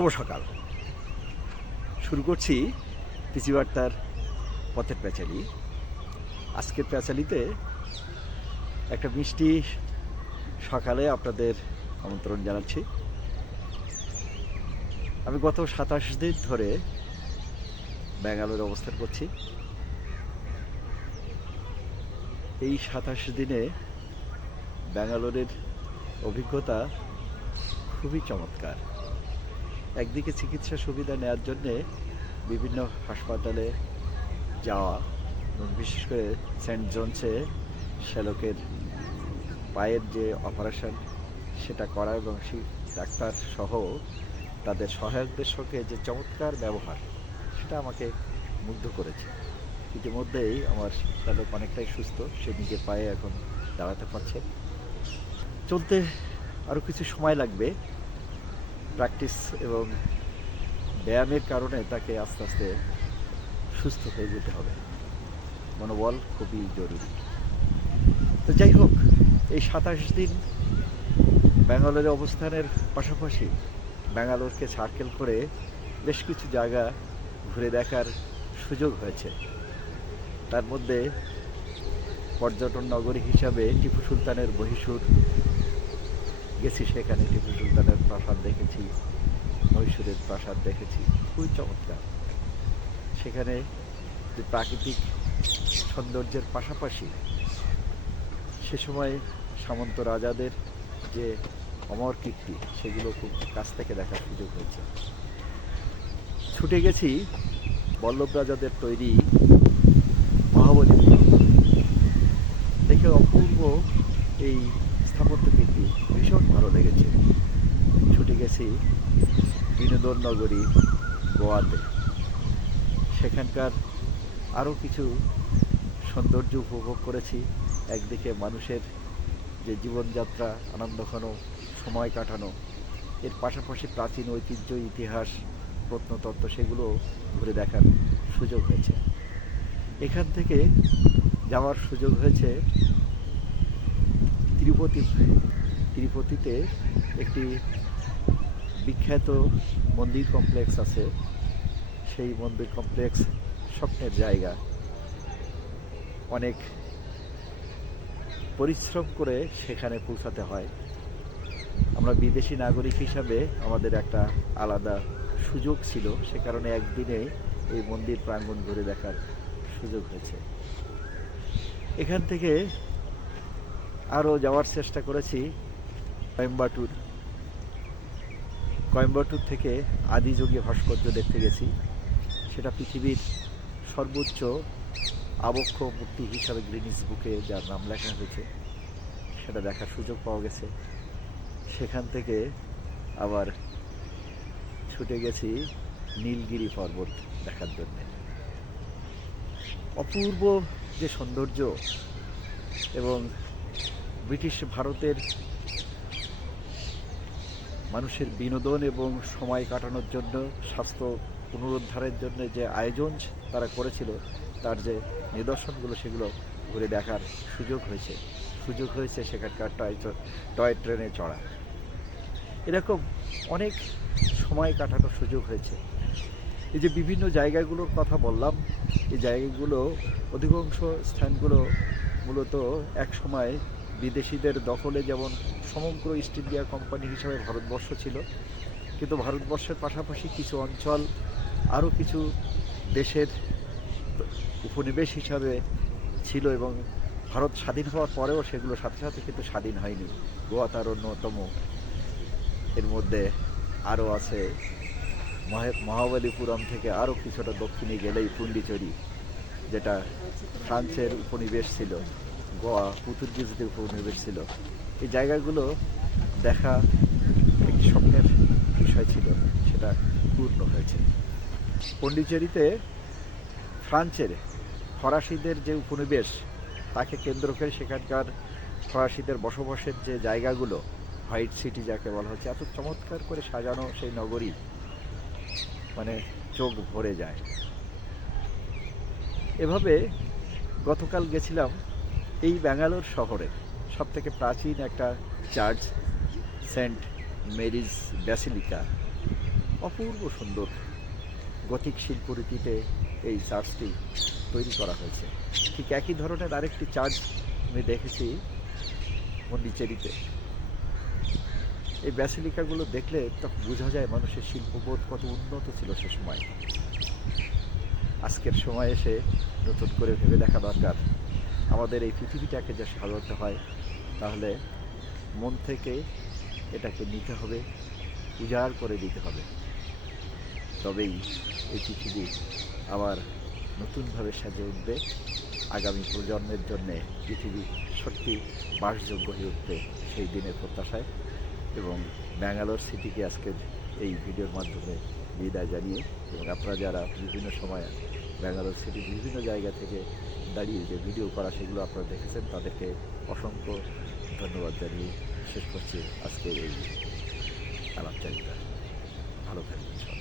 শুভ সকাল। শুরু করছি পিচি বার্তার পথের প্যাচালি। আজকের প্যাচালিতে একটা মিষ্টি সকালে আপনাদের আমন্ত্রণ জানাচ্ছি। আমি গত 27 দিন ধরে ব্যাঙ্গালোরে অবস্থান করছি। এই 27 দিনে ব্যাঙ্গালোরের অভিজ্ঞতা খুবই চমৎকার। একদিকে চিকিৎসা সুবিধা নেওয়ার জন্যে বিভিন্ন হাসপাতালে যাওয়া, বিশেষ করে সেন্ট জনসে শ্যালকের পায়ের যে অপারেশন সেটা করা এবং সেই ডাক্তার সহ তাদের সহায়কদের সঙ্গে যে চমৎকার ব্যবহার সেটা আমাকে মুগ্ধ করেছে। ইতিমধ্যেই আমার শ্যালক অনেকটাই সুস্থ, সে নিজের পায়ে এখন দাঁড়াতে পারছে। চলতে আরও কিছু সময় লাগবে। প্র্যাকটিস এবং ব্যায়ামের কারণে তাকে আস্তে আস্তে সুস্থ হয়ে যেতে হবে। মনোবল খুবই জরুরি। তো যাই হোক, এই 27 দিন ব্যাঙ্গালোরে অবস্থানের পাশাপাশি ব্যাঙ্গালোরকে সার্কেল করে বেশ কিছু জায়গা ঘুরে দেখার সুযোগ হয়েছে। তার মধ্যে পর্যটন নগরী হিসাবে টিপু সুলতানের মহীশূর গেছি, সেখানে টিপু সুলতানের প্রাসাদ দেখেছি, মহীশূরের প্রাসাদ দেখেছি, খুবই চমৎকার। সেখানে যে প্রাকৃতিক সৌন্দর্যের পাশাপাশি সে সময় সামন্ত রাজাদের যে অমর কীর্তি সেগুলো খুব কাছ থেকে দেখার সুযোগ হয়েছে। ছুটে গেছি বল্লভ রাজাদের তৈরি মহাবলীপুরম। দেখে অপূর্ব এই স্থাপত্য কীর্তি ভীষণ ভালো লেগেছে। ছুটে গেছি বিনোদন নগরী গোয়াতে। সেখানকার আরও কিছু সৌন্দর্য উপভোগ করেছি। একদিকে মানুষের যে জীবনযাত্রা, আনন্দঘন সময় কাটানো, এর পাশাপাশি প্রাচীন ঐতিহ্য, ইতিহাস, প্রত্নতত্ত্ব সেগুলো ঘুরে দেখার সুযোগ হয়েছে। এখান থেকে যাওয়ার সুযোগ হয়েছে তিরুপতিতে একটি বিখ্যাত মন্দির কমপ্লেক্স আছে। সেই মন্দির কমপ্লেক্স স্বপ্নের জায়গা। অনেক পরিশ্রম করে সেখানে পৌঁছাতে হয়। আমরা বিদেশি নাগরিক হিসাবে আমাদের একটা আলাদা সুযোগ ছিল, সে কারণে একদিনে এই মন্দির প্রাঙ্গণ ঘুরে দেখার সুযোগ হয়েছে। এখান থেকে আরও যাওয়ার চেষ্টা করেছি কোয়েম্বাটুর থেকে আদিযোগী ভাস্কর্য দেখতে গেছি। সেটা পৃথিবীর সর্বোচ্চ আবক্ষ মূর্তি হিসাবে গ্রিনিস বুকে যার নাম লেখা হয়েছে, সেটা দেখার সুযোগ পাওয়া গেছে। সেখান থেকে আবার ছুটে গেছি নীলগিরি পর্বত দেখার জন্যে। অপূর্ব যে সৌন্দর্য এবং ব্রিটিশ ভারতের মানুষের বিনোদন এবং সময় কাটানোর জন্য, স্বাস্থ্য পুনরুদ্ধারের জন্য যে আয়োজন তারা করেছিল, তার যে নিদর্শনগুলো সেগুলো ঘুরে দেখার সুযোগ হয়েছে সেখানকার টয় ট্রেনে চড়া। এরকম অনেক সময় কাটানোর সুযোগ হয়েছে। এই যে বিভিন্ন জায়গাগুলোর কথা বললাম, এই জায়গাগুলো অধিকাংশ স্থানগুলো মূলত এক সময় বিদেশিদের দখলে, যেমন সমগ্র ইস্ট ইন্ডিয়া কোম্পানি হিসাবে ভারতবর্ষ ছিল, কিন্তু ভারতবর্ষের পাশাপাশি কিছু অঞ্চল আরও কিছু দেশের উপনিবেশ হিসাবে ছিল এবং ভারত স্বাধীন হওয়ার পরেও সেগুলো সাথে সাথে কিন্তু স্বাধীন হয়নি। গোয়া তার অন্যতম। এর মধ্যে আরও আছে মহাবলীপুরম থেকে আরও কিছুটা দক্ষিণে গেলেই পুন্ডিচেরি, যেটা ফ্রান্সের উপনিবেশ ছিল, গোয়া পর্তুগিজদের উপনিবেশ ছিল। এই জায়গাগুলো দেখা একটি স্বপ্নের বিষয় ছিল, সেটা পূর্ণ হয়েছে। পন্ডিচেরিতে ফ্রান্সের ফরাসিদের যে উপনিবেশ, তাকে কেন্দ্র করে সেখানকার ফরাসিদের বসবাসের যে জায়গাগুলো, হোয়াইট সিটি যাকে বলা হচ্ছে, এত চমৎকার করে সাজানো সেই নগরী, মানে চোখ ভরে যায়। এভাবে গতকাল গেছিলাম এই ব্যাঙ্গালোর শহরের সবথেকে প্রাচীন একটা চার্চ, সেন্ট মেরিজ ব্যাসিলিকা, অপূর্ব সুন্দর গথিক শিল্পরীতিতে এই চার্চটি তৈরি করা হয়েছে। ঠিক একই ধরনের আরেকটি চার্চ আমি দেখেছি পন্ডিচেরিতে। এই ব্যাসিলিকাগুলো দেখলে তখন বোঝা যায় মানুষের শিল্পবোধ কত উন্নত ছিল সে সময়। আজকের সময় এসে নতুন করে ভেবে দেখা দরকার, আমাদের এই পৃথিবীটাকে যে সাজাতে হয় তাহলে মন থেকে এটাকে নিতে হবে, উজাড় করে দিতে হবে, তবেই এই পৃথিবী আবার নতুনভাবে সাজে উঠবে। আগামী প্রজন্মের জন্যে পৃথিবী সত্যি বাসযোগ্য হয়ে উঠবে সেই দিনের প্রত্যাশায়। এবং ব্যাঙ্গালোর সিটিকে আজকের এই ভিডিওর মাধ্যমে বিদায় জানিয়ে, এবং আপনারা যারা বিভিন্ন সময় ব্যাঙ্গালোর সিটির বিভিন্ন জায়গা থেকে দাঁড়িয়ে যে ভিডিও করা সেগুলো আপনারা দেখেছেন, তাদেরকে অসংখ্য ধন্যবাদ জানিয়ে শেষ করছি আজকের এই আলাপচারিতা। ভালো থাকবেন।